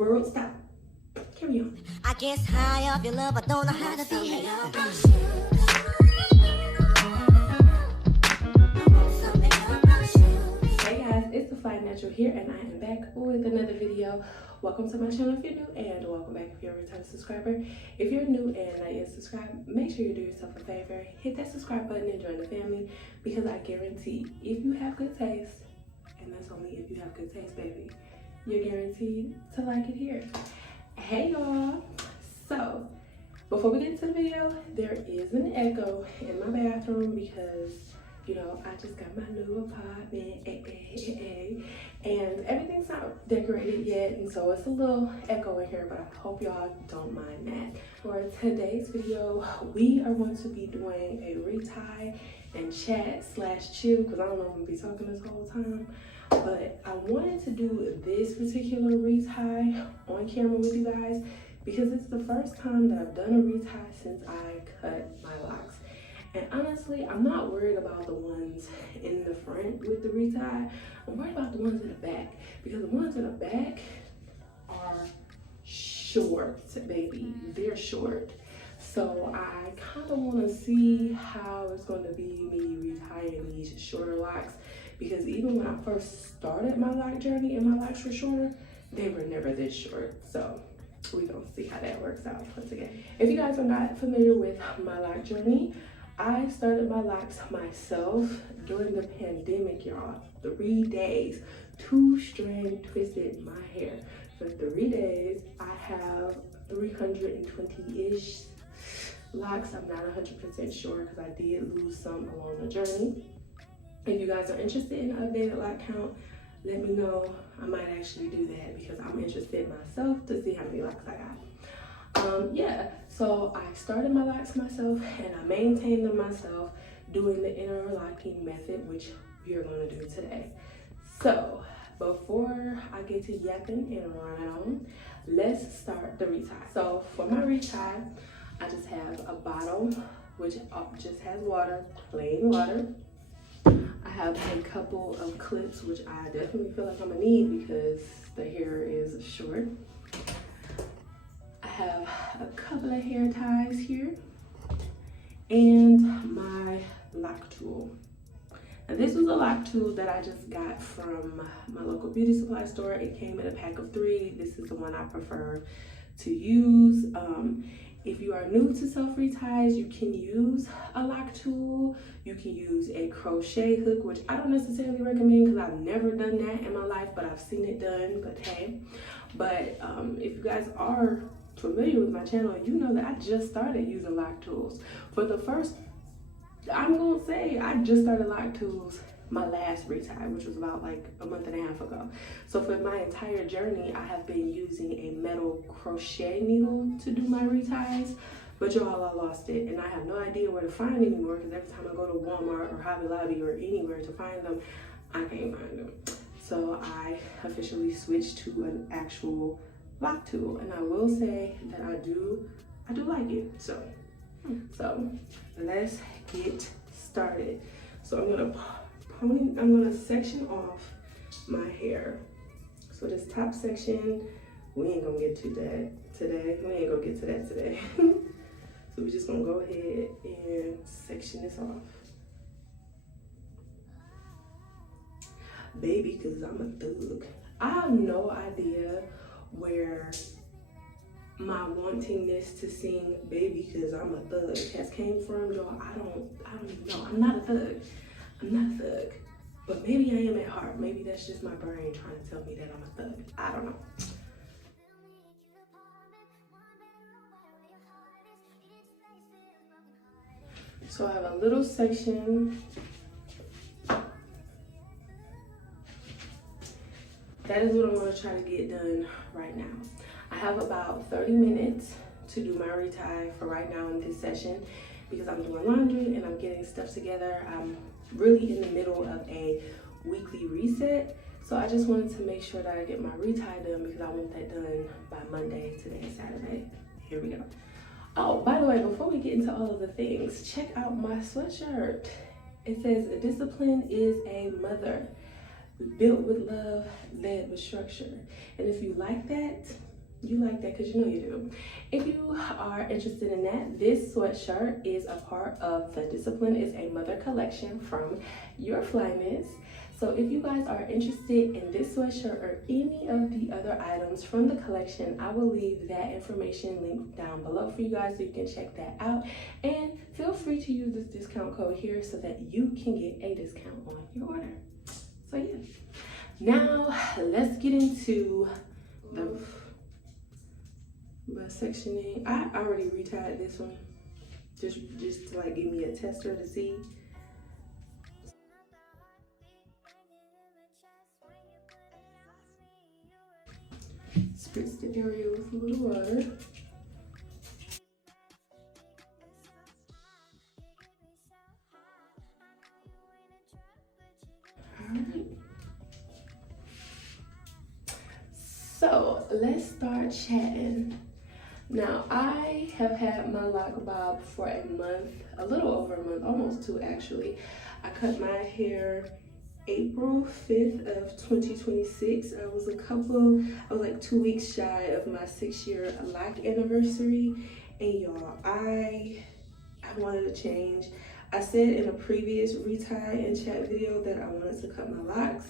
World, stop. Carry on. I guess high off your love, I don't know how to behave. Hey guys, it's the Fly Natural here, and I am back with another video. Welcome to my channel if you're new, and welcome back if you're a return subscriber. If you're new and not yet subscribed, make sure you do yourself a favor, hit that subscribe button and join the family, because I guarantee if you have good taste, and that's only if you have good taste, baby, you're guaranteed to like it here. Hey y'all, so before we get into the video, there is an echo in my bathroom because, you know, I just got my new apartment, and everything's not decorated yet, and so it's a little echo in here, but I hope y'all don't mind that. For today's video, we are going to be doing a retie and chat / chill, because I don't know if I'm gonna be talking this whole time, but I wanted to do this particular retie on camera with you guys because it's the first time that I've done a retie since I cut my locks. And honestly, I'm not worried about the ones in the front with the retie. I'm worried about the ones in the back, because the ones in the back are short, baby. They're short. So I kind of want to see how it's going to be me retiring these shorter locks, because even when I first started my lock journey and my locks were shorter, they were never this short. So we're going to see how that works out once again. If you guys are not familiar with my lock journey, I started my locks myself during the pandemic, y'all. 3 days, 2-strand twisted my hair. For 3 days, I have 320-ish locks. I'm not 100% sure because I did lose some along the journey. If you guys are interested in an updated lock count, let me know. I might actually do that because I'm interested myself to see how many locks I got. Yeah, so I started my locks myself and I maintained them myself doing the interlocking method, which we are going to do today. So before I get to yapping and around, let's start the retie. So for my retie, I just have a bottle which just has water, plain water. I have a couple of clips, which I definitely feel like I'm gonna need because the hair is short. I have a couple of hair ties here and my lock tool. Now this was a lock tool that I just got from my local beauty supply store. It came in a pack of 3. This is the one I prefer to use. If you are new to self-reties, you can use a lock tool. You can use a crochet hook, which I don't necessarily recommend because I've never done that in my life, but I've seen it done, but hey. But if you guys are familiar with my channel, you know that I just started using lock tools. For the first, I'm gonna say I just started lock tools my last retie, which was about like a month and a half ago. So for my entire journey, I have been using a metal crochet needle to do my reties, but y'all, I lost it and I have no idea where to find it anymore, because every time I go to Walmart or Hobby Lobby or anywhere to find them, I can't find them. So I officially switched to an actual lock tool, and I will say that I do like it. So let's get started. So I'm gonna section off my hair. So this top section, we ain't gonna get to that today. So we're just gonna go ahead and section this off. Baby, cause I'm a thug. I have no idea where my wantingness to sing "Baby, cause I'm a thug" has came from, y'all. I don't even know. I'm not a thug. But maybe I am at heart. Maybe that's just my brain trying to tell me that I'm a thug. I don't know. So I have a little section. That is what I'm gonna try to get done right now. I have about 30 minutes to do my retie for right now in this session, because I'm doing laundry and I'm getting stuff together. I'm really in the middle of a weekly reset, so I just wanted to make sure that I get my retie done because I want that done by Monday. Today is Saturday. Here we go. Oh, by the way, before we get into all of the things, check out my sweatshirt. It says, "Discipline is a mother, built with love, led with structure." And if you like that, You like that because you know you do. If you are interested in that, this sweatshirt is a part of the Discipline is a Mother collection from your Flyness. So if you guys are interested in this sweatshirt or any of the other items from the collection, I will leave that information linked down below for you guys so you can check that out. And feel free to use this discount code here so that you can get a discount on your order. So yeah. Now let's get into the sectioning. I already retied this one just to like give me a tester to see. Spritz the area with a little water. Alright. So let's start chatting. Now I have had my Loc Bob for a month, a little over a month, almost two actually. I cut my hair April 5th of 2026. I was like 2 weeks shy of my 6-year Loc anniversary. And y'all, I wanted to change. I said in a previous Retie and chat video that I wanted to cut my locks.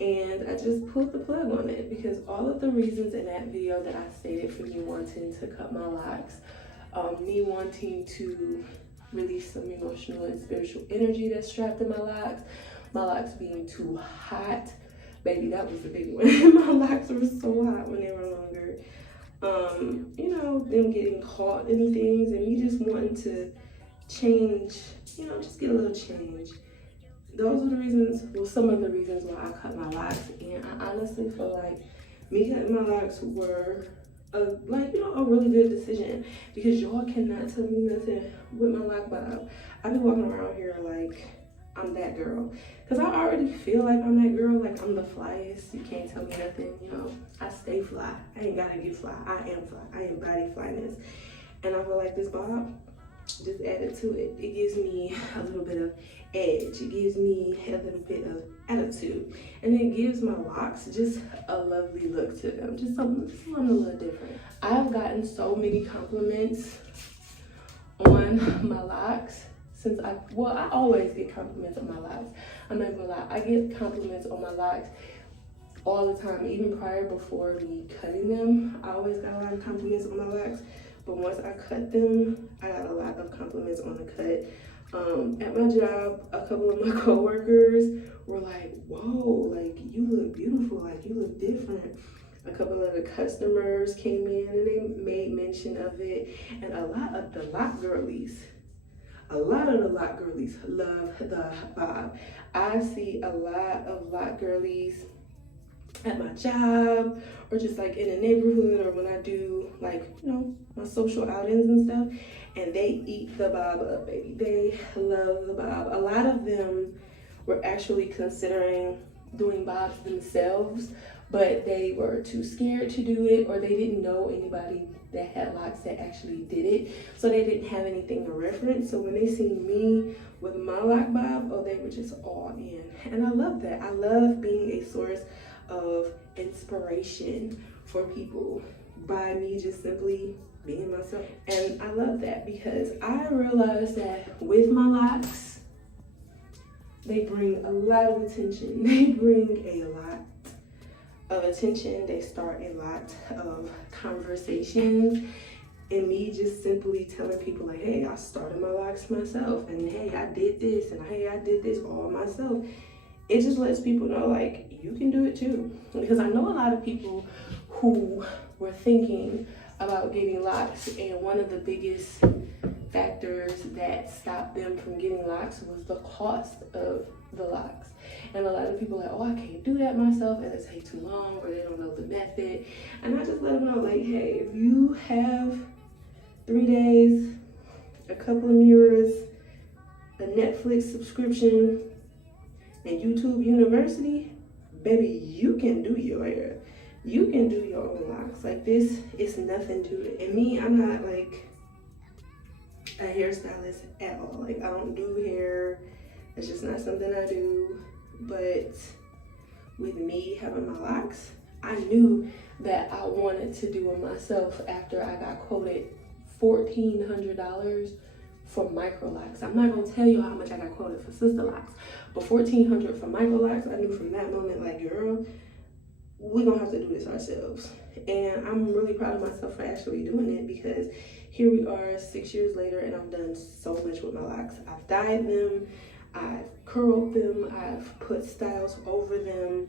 And I just pulled the plug on it because all of the reasons in that video that I stated for me wanting to cut my locks, me wanting to release some emotional and spiritual energy that's trapped in my locks being too hot. Baby, that was the big one. My locks were so hot when they were longer. You know, them getting caught in things and me just wanting to change, you know, just get a little change. Those are the reasons, well, some of the reasons why I cut my locks. And I honestly feel like me cutting my locks were a really good decision because y'all cannot tell me nothing with my Loc Bob. I be walking around here like I'm that girl because I already feel like I'm that girl, like I'm the flyest. You can't tell me nothing, you know. I stay fly. I ain't gotta get fly. I am fly. I embody Flyness. And I feel like this bob just added to it. It gives me a little bit of edge. It gives me a little bit of attitude. And it gives my locks just a lovely look to them. Just something a little different. I've gotten so many compliments on my locks since I always get compliments on my locks. I'm not gonna lie, I get compliments on my locks all the time, even before me cutting them. I always got a lot of compliments on my locks. But once I cut them, I got a lot of compliments on the cut. At my job, a couple of my coworkers were like, whoa, like you look beautiful, like you look different. A couple of the customers came in and they made mention of it. And a lot of the Loc girlies love the bob. I see a lot of Loc girlies at my job or just like in the neighborhood or when I do like, you know, my social outings and stuff, and they eat the bob up, baby. They love the bob. A lot of them were actually considering doing bobs themselves, but they were too scared to do it or they didn't know anybody that had locks that actually did it, so they didn't have anything to reference. So when they seen me with my Loc bob, oh, they were just all in. And I love that. I love being a source of inspiration for people by me just simply being myself. And I love that because I realized that with my locks, they bring a lot of attention. They bring a lot of attention. They start a lot of conversations. And me just simply telling people like, hey, I started my locks myself. And hey, I did this. And hey, I did this all myself. It just lets people know like, you can do it too. Because I know a lot of people who were thinking about getting locks. And one of the biggest factors that stopped them from getting locks was the cost of the locks. And a lot of people are like, oh, I can't do that myself, it'll take too long, or they don't know the method. And I just let them know, like, hey, if you have 3 days, a couple of mirrors, a Netflix subscription, and YouTube University, baby, you can do your hair. You can do your own locks. Like, this is nothing to it. And me, I'm not like a hairstylist at all. Like, I don't do hair. It's just not something I do. But with me having my locks, I knew that I wanted to do it myself after I got quoted $1,400 for Microlocs. I'm not gonna tell you how much I got quoted for Sister Locks, but $1,400 for Microlocs, I knew from that moment, like, girl, we're gonna have to do this ourselves. And I'm really proud of myself for actually doing it, because here we are 6 years later and I've done so much with my locks. I've dyed them, I've curled them, I've put styles over them,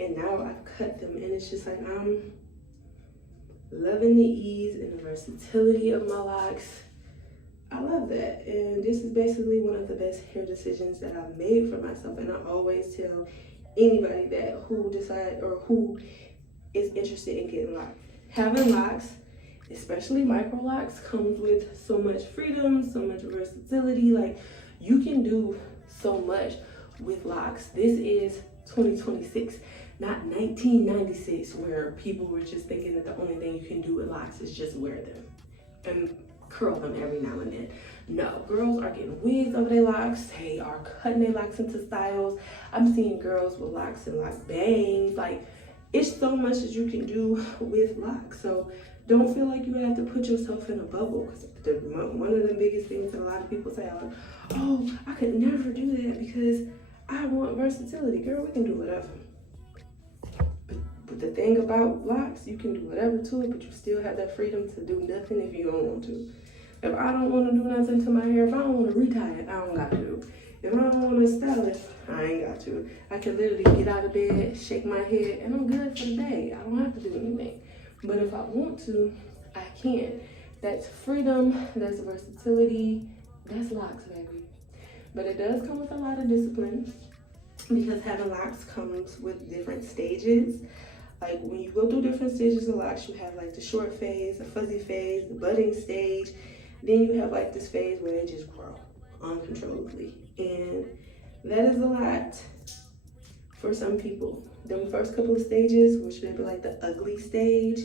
and now I've cut them. And it's just like, I'm loving the ease and the versatility of my locks. I love that. And this is basically one of the best hair decisions that I've made for myself. And I always tell anybody that who decide or who is interested in getting locks. Having locks, especially Microlocs, comes with so much freedom, so much versatility. Like, you can do so much with locks. This is 2026, not 1996, where people were just thinking that the only thing you can do with locks is just wear them and curl them every now and then. No, girls are getting wigs over their locks. They are cutting their locks into styles. I'm seeing girls with locks and lock bangs. Like, it's so much that you can do with locks. So don't feel like you have to put yourself in a bubble, because one of the biggest things that a lot of people say are, oh, I could never do that because I want versatility. Girl, we can do whatever. But the thing about locks, you can do whatever to it, but you still have that freedom to do nothing if you don't want to. If I don't want to do nothing to my hair, if I don't want to retie it, I don't got to. If I don't want to style it, I ain't got to. I can literally get out of bed, shake my head, and I'm good for the day. I don't have to do anything. But if I want to, I can. That's freedom, that's versatility, that's locks, baby. But it does come with a lot of discipline, because having locks comes with different stages. Like, when you go through different stages of locks, you have like the short phase, the fuzzy phase, the budding stage. Then you have like this phase where they just grow uncontrollably. And that is a lot for some people. Them first couple of stages, which may be like the ugly stage,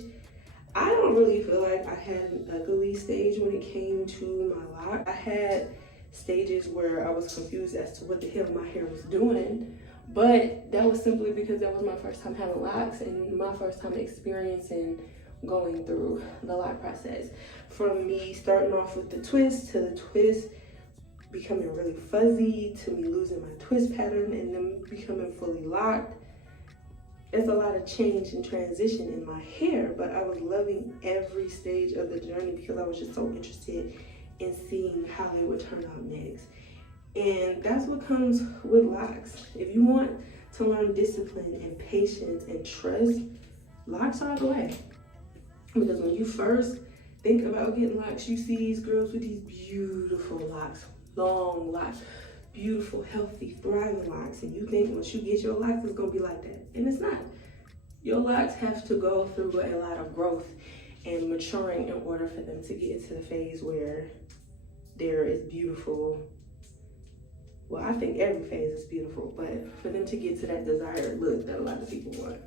I don't really feel like I had an ugly stage when it came to my lock. I had stages where I was confused as to what the hell my hair was doing, but that was simply because that was my first time having locks and my first time experiencing going through the lock process. From me starting off with the twist, to the twist becoming really fuzzy, to me losing my twist pattern and then becoming fully locked. It's a lot of change and transition in my hair, but I was loving every stage of the journey because I was just so interested in seeing how they would turn out next. And that's what comes with locks. If you want to learn discipline and patience and trust, locks are the way. Because when you first think about getting locks, you see these girls with these beautiful locks, long locks, beautiful, healthy, thriving locks, and you think once you get your locks, it's gonna be like that. And it's not. Your locks have to go through a lot of growth and maturing in order for them to get into the phase where there is beautiful. Well, I think every phase is beautiful, but for them to get to that desired look that a lot of people want.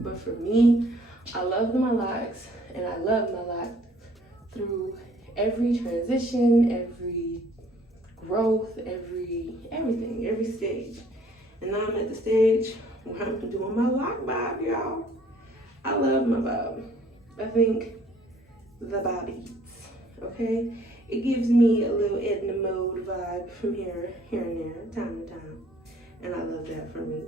But for me, I love my locks, and I love my locks through every transition, every growth, everything, every stage. And now I'm at the stage where I'm doing my lock bob, y'all. I love my bob. I think the bob eats, okay? It gives me a little Edna Mode vibe from here and there, time to time. And I love that for me.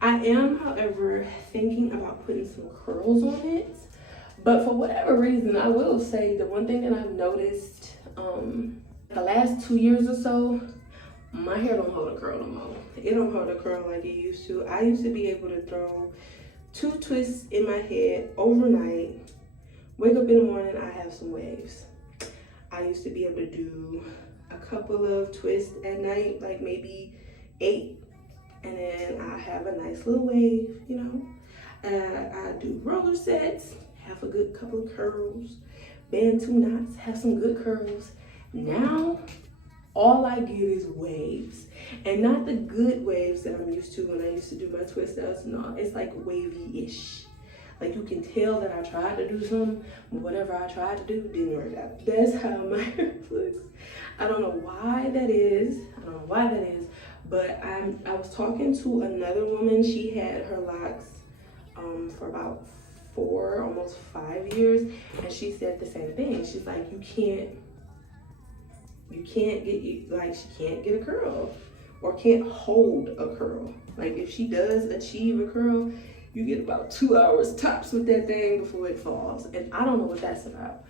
I am, however, thinking about putting some curls on it. But for whatever reason, I will say the one thing that I've noticed the last 2 years or so, my hair don't hold a curl no more. It don't hold a curl like it used to. I used to be able to throw 2 twists in my head overnight, wake up in the morning, I have some waves. I used to be able to do a couple of twists at night, like maybe 8, and then I have a nice little wave, you know. I do roller sets, have a good couple of curls, band 2 knots, have some good curls. Now, all I get is waves, and not the good waves that I'm used to when I used to do my twist outs. No, it's like wavy-ish. Like, you can tell that I tried to do something, but whatever I tried to do didn't work out. That's how my hair looks. I don't know why that is. But I was talking to another woman. She had her locks for about 4, almost 5 years, and she said the same thing. She's like, you can't get, like, she can't get a curl or can't hold a curl. Like, if she does achieve a curl, you get about 2 hours tops with that thing before it falls, and I don't know what that's about.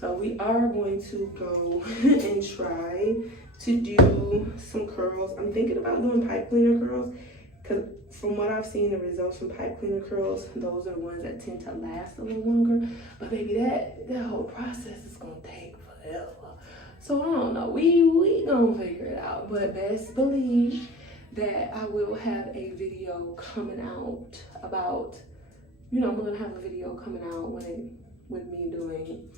So we are going to go and try to do some curls. I'm thinking about doing pipe cleaner curls, because from what I've seen, the results from pipe cleaner curls, those are the ones that tend to last a little longer. But baby, that whole process is gonna take forever. So I don't know, we gonna figure it out. But best believe that I will have a video coming out about, you know, I'm gonna have a video coming out with me doing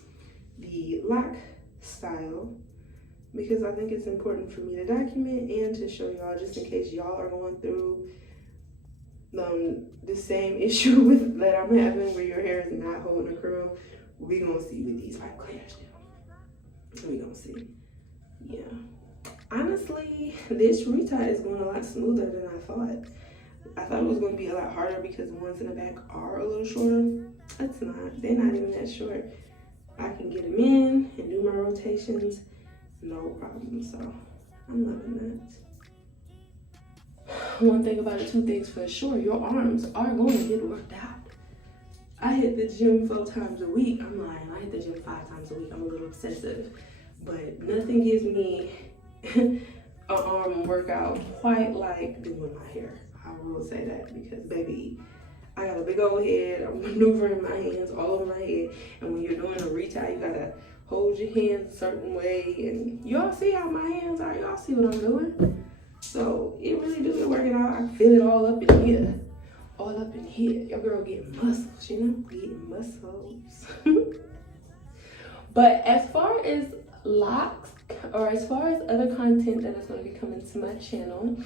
the lock style, because I think it's important for me to document and to show y'all, just in case y'all are going through the same issue with that I'm having, where your hair is not holding a curl. We gonna see what these pipe cleaners do. We gonna see. Yeah. Honestly, this retie is going a lot smoother than I thought. I thought it was going to be a lot harder because the ones in the back are a little shorter. It's not. They're not even that short. I can get them in and do my rotations, no problem. So I'm loving that. One thing about it, 2 things for sure, your arms are going to get worked out. I hit the gym 4 times a week. I'm lying. I hit the gym 5 times a week. I'm a little obsessive, but nothing gives me an arm workout quite like doing my hair. I will say that, because baby, I got a big old head. I'm maneuvering my hands all over my head, and when you're doing a retie, you gotta hold your hands a certain way, and y'all see how my hands are. Y'all see what I'm doing. So it really do be working out. I feel it all up in here. All up in here. Your girl getting muscles, you know? Getting muscles. But as far as locks, or as far as other content that is going to be coming to my channel,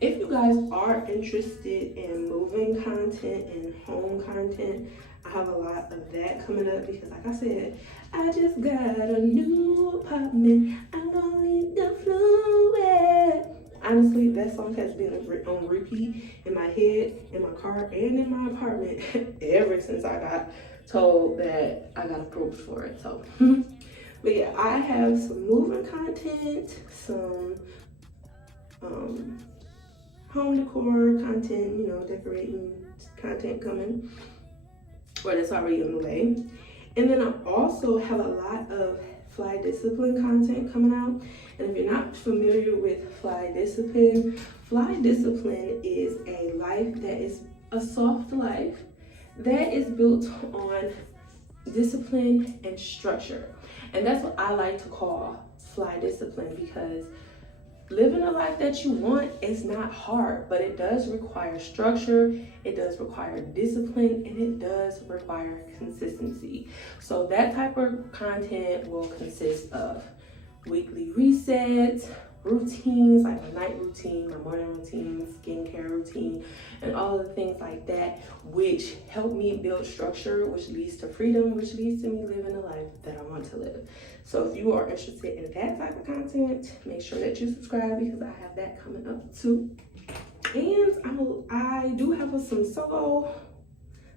if you guys are interested in moving content and home content, I have a lot of that coming up, because like I said, I just got a new apartment. I'm gonna leave the fluid. Honestly, that song has been on repeat in my head, in my car, and in my apartment ever since I got told that I got approved for it. So, but yeah, I have some moving content, some home decor content, you know, decorating content coming, or that's already on the way. And then I also have a lot of Fly Discipline content coming out. And if you're not familiar with Fly Discipline is a life that is a soft life that is built on discipline and structure. And that's what I like to call Fly Discipline, because living a life that you want is not hard, but it does require structure, it does require discipline, and it does require consistency. So that type of content will consist of weekly resets, routines, like my night routine, my morning routine, skincare routine, and all of the things like that, which help me build structure, which leads to freedom, which leads to me living a life that I want to live. So if you are interested in that type of content, make sure that you subscribe, because I have that coming up too. And I do have some solo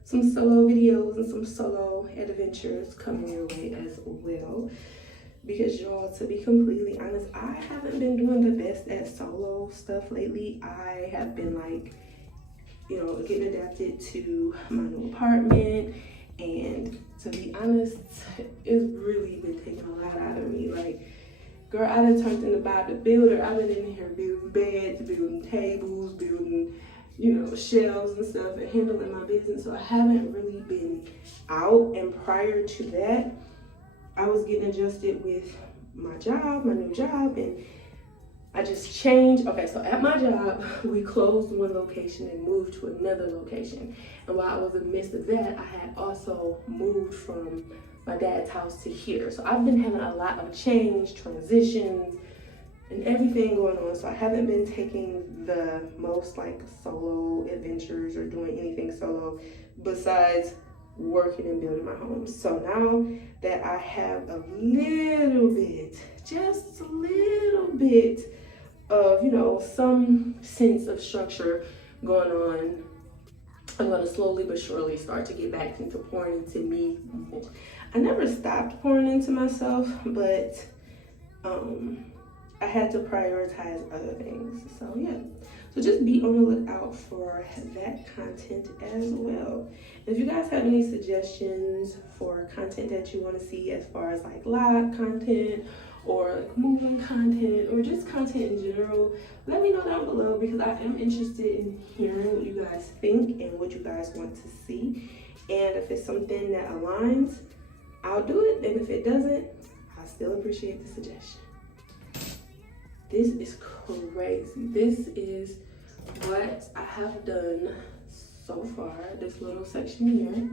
videos and some solo adventures coming your way as well. Because y'all, to be completely honest, I haven't been doing the best at solo stuff lately. I have been like, you know, getting adapted to my new apartment, and to be honest, it's really been taking a lot out of me. Like, girl, I done turned into Bob the Builder. I've been in here building beds, building tables, building, you know, shelves and stuff, and handling my business. So I haven't really been out. And prior to that, I was getting adjusted with my job, my new job, and I just changed. Okay, so at my job, we closed one location and moved to another location. And while I was in the midst of that, I had also moved from my dad's house to here. So I've been having a lot of change, transitions, and everything going on. So I haven't been taking the most like solo adventures or doing anything solo besides working and building my home. So now that I have a little bit, just a little bit of, you know, some sense of structure going on, I'm gonna slowly but surely start to get back into pouring into me. I never stopped pouring into myself, but I had to prioritize other things. So yeah, so just be on the lookout for that content as well. If you guys have any suggestions for content that you want to see, as far as like live content or like moving content or just content in general, let me know down below, because I am interested in hearing what you guys think and what you guys want to see. And if it's something that aligns, I'll do it, and if it doesn't, I still appreciate the suggestion. This is crazy. This is what I have done so far, this little section here.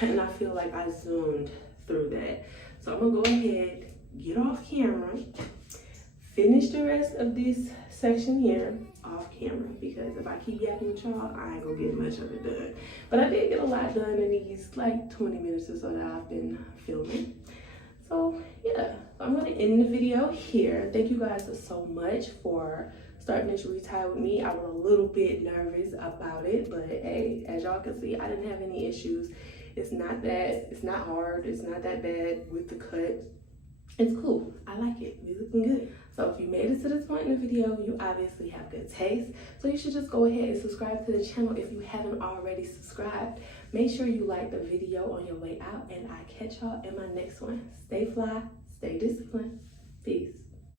And I feel like I zoomed through that. So I'm gonna go ahead, get off camera, finish the rest of this section here off camera, because if I keep yapping with y'all, I ain't gonna get much of it done. But I did get a lot done in these like 20 minutes or so that I've been filming. So yeah, I'm gonna end the video here. Thank you guys so much for starting this retie with me. I was a little bit nervous about it, but hey, as y'all can see, I didn't have any issues. It's not hard, it's not that bad with the cut. It's cool, I like it, it's looking good. So if you made it to this point in the video, you obviously have good taste. So you should just go ahead and subscribe to the channel if you haven't already subscribed. Make sure you like the video on your way out, and I catch y'all in my next one. Stay fly, stay disciplined, peace.